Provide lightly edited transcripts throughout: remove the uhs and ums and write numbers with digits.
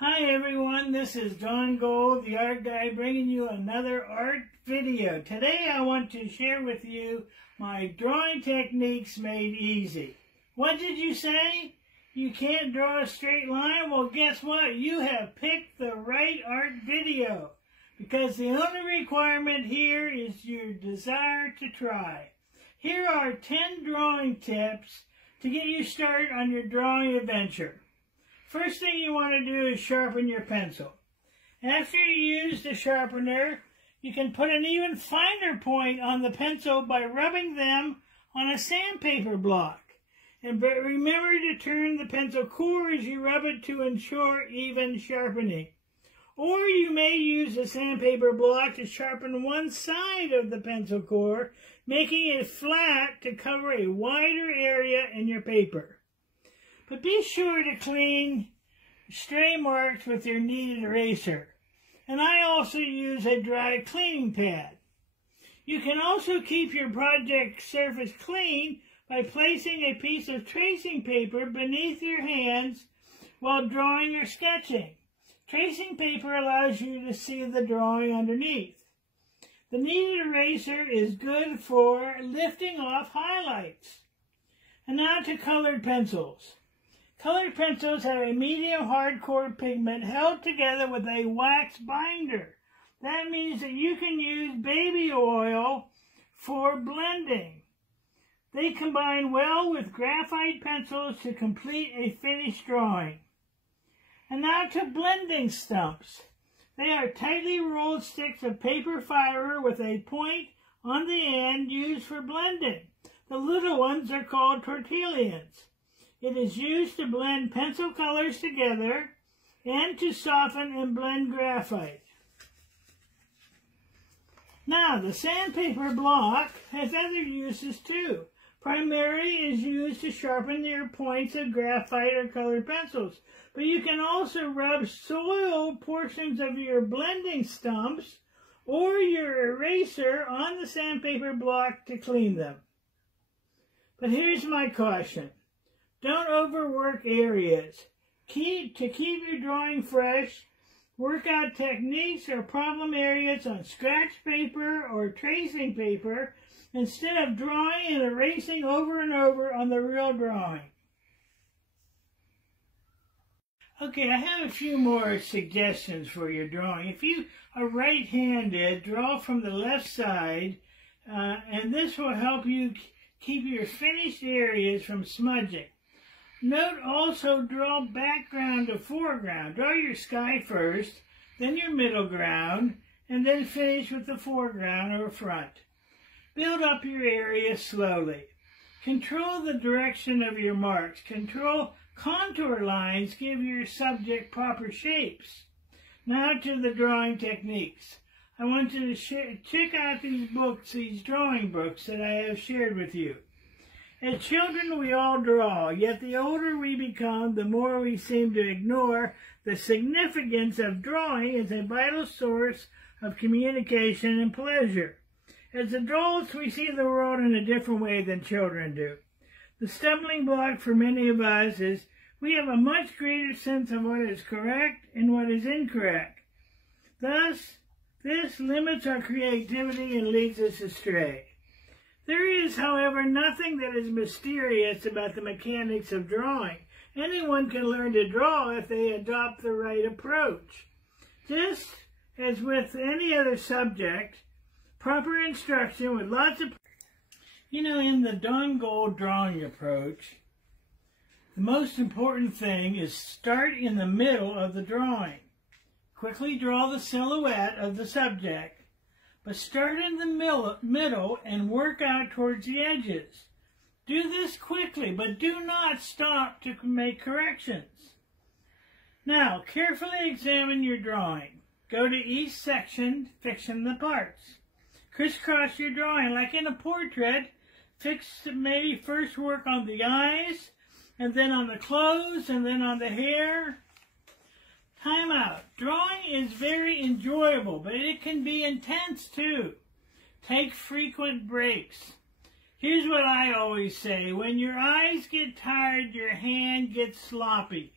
Hi everyone, this is John Gold, the art guy, bringing you another art video. Today I want to share with you my drawing techniques made easy. What did you say? You can't draw a straight line? Well, guess what? You have picked the right art video, because the only requirement here is your desire to try. Here are 10 drawing tips to get you started on your drawing adventure. First thing you want to do is sharpen your pencil. After you use the sharpener, you can put an even finer point on the pencil by rubbing them on a sandpaper block. And remember to turn the pencil core as you rub it to ensure even sharpening. Or you may use the sandpaper block to sharpen one side of the pencil core, making it flat to cover a wider area in your paper. But be sure to clean stray marks with your kneaded eraser. And I also use a dry cleaning pad. You can also keep your project surface clean by placing a piece of tracing paper beneath your hands while drawing or sketching. Tracing paper allows you to see the drawing underneath. The kneaded eraser is good for lifting off highlights. And now to colored pencils. Colored pencils have a medium hardcore pigment held together with a wax binder. That means that you can use baby oil for blending. They combine well with graphite pencils to complete a finished drawing. And now to blending stumps. They are tightly rolled sticks of paper fiber with a point on the end used for blending. The little ones are called tortillons. It is used to blend pencil colors together and to soften and blend graphite. Now, the sandpaper block has other uses too. Primarily is used to sharpen your points of graphite or colored pencils, but you can also rub soiled portions of your blending stumps or your eraser on the sandpaper block to clean them. But here's my caution. Don't overwork areas. To keep your drawing fresh, work out techniques or problem areas on scratch paper or tracing paper instead of drawing and erasing over and over on the real drawing. Okay, I have a few more suggestions for your drawing. If you are right-handed, draw from the left side, and this will help you keep your finished areas from smudging. Note also, draw background to foreground. Draw your sky first, then your middle ground, and then finish with the foreground or front. Build up your area slowly. Control the direction of your marks. Control contour lines. Give your subject proper shapes. Now to the drawing techniques. I want you to check out these books, these drawing books that I have shared with you. As children, we all draw, yet the older we become, the more we seem to ignore the significance of drawing as a vital source of communication and pleasure. As adults, we see the world in a different way than children do. The stumbling block for many of us is we have a much greater sense of what is correct and what is incorrect. Thus, this limits our creativity and leads us astray. There is, however, nothing that is mysterious about the mechanics of drawing. Anyone can learn to draw if they adopt the right approach. Just as with any other subject, proper instruction with lots of... in the John Gold drawing approach, the most important thing is start in the middle of the drawing. Quickly draw the silhouette of the subject, but start in the middle and work out towards the edges. Do this quickly, but do not stop to make corrections. Now, carefully examine your drawing. Go to each section, fixing the parts. Crisscross your drawing like in a portrait. Maybe first work on the eyes, and then on the clothes, and then on the hair. Time out. Drawing is very enjoyable, but it can be intense too. Take frequent breaks. Here's what I always say. When your eyes get tired, your hand gets sloppy.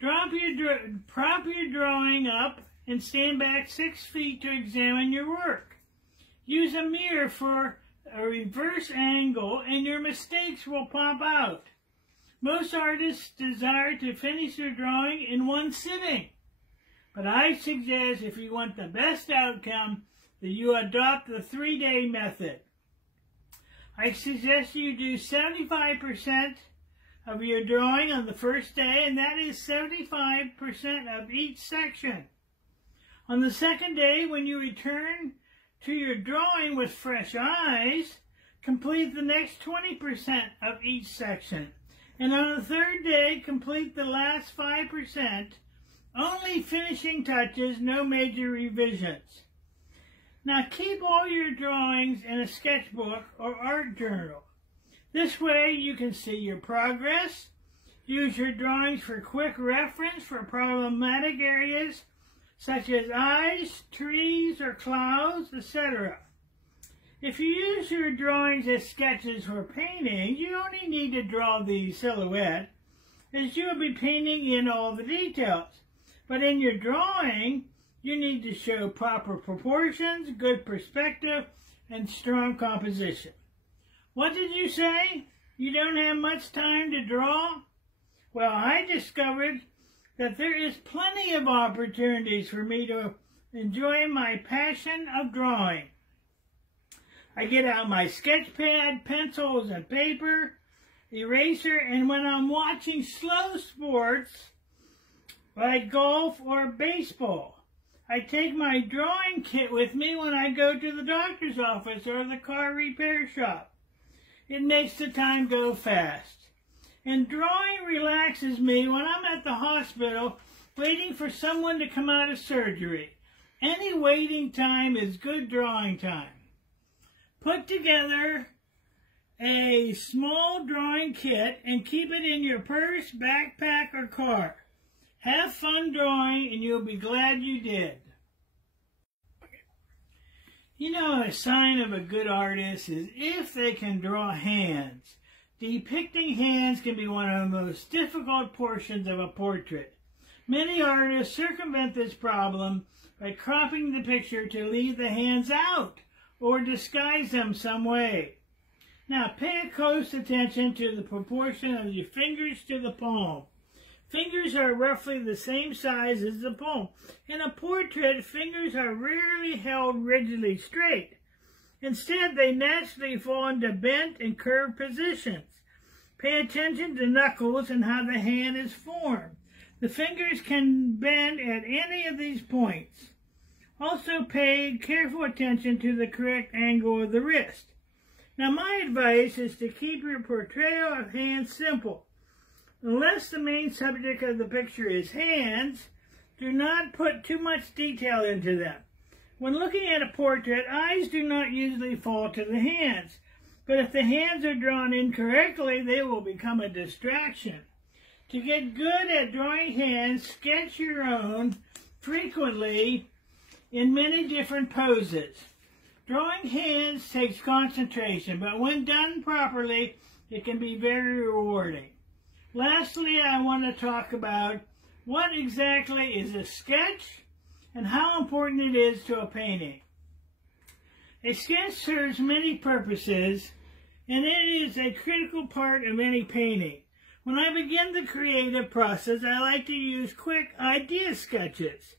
Prop your drawing up and stand back 6 feet to examine your work. Use a mirror for a reverse angle and your mistakes will pop out. Most artists desire to finish their drawing in one sitting, but I suggest if you want the best outcome that you adopt the 3-day method. I suggest you do 75% of your drawing on the first day, and that is 75% of each section. On the second day, when you return to your drawing with fresh eyes, complete the next 20% of each section. And on the third day, complete the last 5%, only finishing touches, no major revisions. Now keep all your drawings in a sketchbook or art journal. This way you can see your progress, use your drawings for quick reference for problematic areas such as eyes, trees, or clouds, etc. If you use your drawings as sketches for painting, you only need to draw the silhouette, as you will be painting in all the details. But in your drawing, you need to show proper proportions, good perspective, and strong composition. What did you say? You don't have much time to draw? Well, I discovered that there is plenty of opportunities for me to enjoy my passion of drawing. I get out my sketch pad, pencils and paper, eraser, and when I'm watching slow sports like golf or baseball, I take my drawing kit with me when I go to the doctor's office or the car repair shop. It makes the time go fast. And drawing relaxes me when I'm at the hospital waiting for someone to come out of surgery. Any waiting time is good drawing time. Put together a small drawing kit and keep it in your purse, backpack, or car. Have fun drawing and you'll be glad you did. You know, a sign of a good artist is if they can draw hands. Depicting hands can be one of the most difficult portions of a portrait. Many artists circumvent this problem by cropping the picture to leave the hands out or disguise them some way. Now pay close attention to the proportion of your fingers to the palm. Fingers are roughly the same size as the palm. In a portrait, fingers are rarely held rigidly straight. Instead, they naturally fall into bent and curved positions. Pay attention to knuckles and how the hand is formed. The fingers can bend at any of these points. Also pay careful attention to the correct angle of the wrist. Now my advice is to keep your portrayal of hands simple. Unless the main subject of the picture is hands, do not put too much detail into them. When looking at a portrait, eyes do not usually fall to the hands, but if the hands are drawn incorrectly, they will become a distraction. To get good at drawing hands, sketch your own frequently in many different poses. Drawing hands takes concentration, but when done properly, it can be very rewarding. Lastly, I want to talk about what exactly is a sketch and how important it is to a painting. A sketch serves many purposes, and it is a critical part of any painting. When I begin the creative process, I like to use quick idea sketches.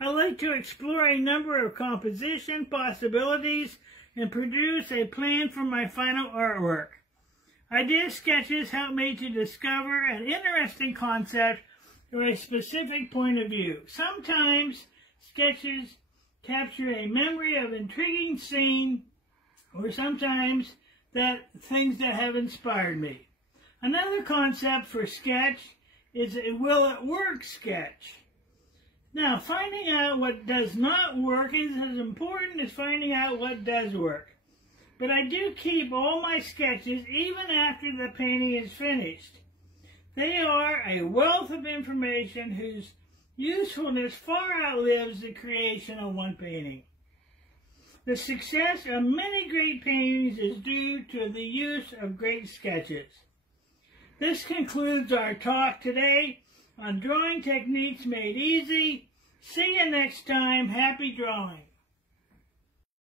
I like to explore a number of composition possibilities and produce a plan for my final artwork. Idea sketches help me to discover an interesting concept or a specific point of view. Sometimes sketches capture a memory of an intriguing scene, or sometimes things that have inspired me. Another concept for sketch is a will it work sketch. Now, finding out what does not work is as important as finding out what does work. But I do keep all my sketches even after the painting is finished. They are a wealth of information whose usefulness far outlives the creation of one painting. The success of many great paintings is due to the use of great sketches. This concludes our talk today. on Drawing Techniques Made Easy. See you next time. Happy drawing.